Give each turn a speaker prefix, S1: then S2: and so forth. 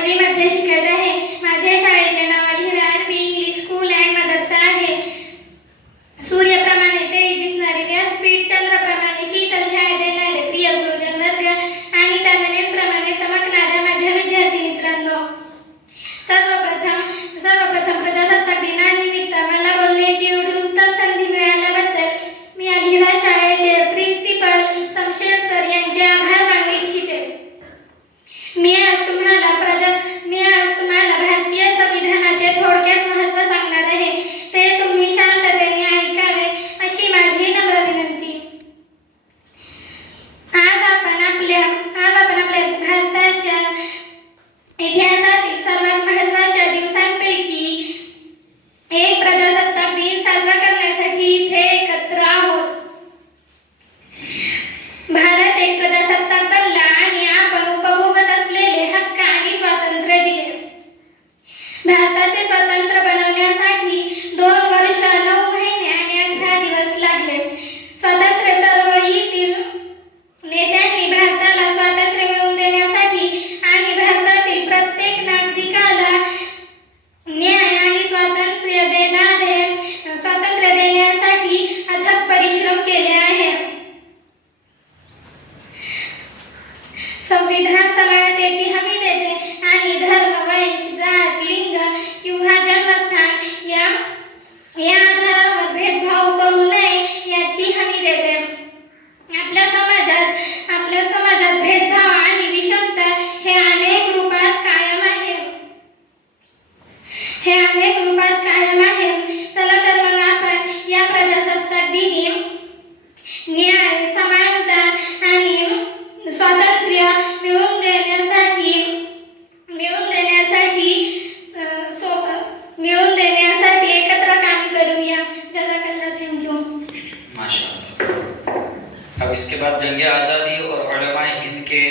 S1: శ్రీమద్ దేశ संविधान समानतेची हमी देते. आणि धर्म वंश जात लिंग किंवा जन्मस्थान या या आधारावर भेदभाव करू नये याची हमी देते. आपल्या समाजात आपल्या समाजात भेदभाव आणि विषमता हे अनेक रूपात कायम आहे. हे अनेक रूपात कायम आहे.
S2: अब इसके बाद जंग आज़ादी और हिंद के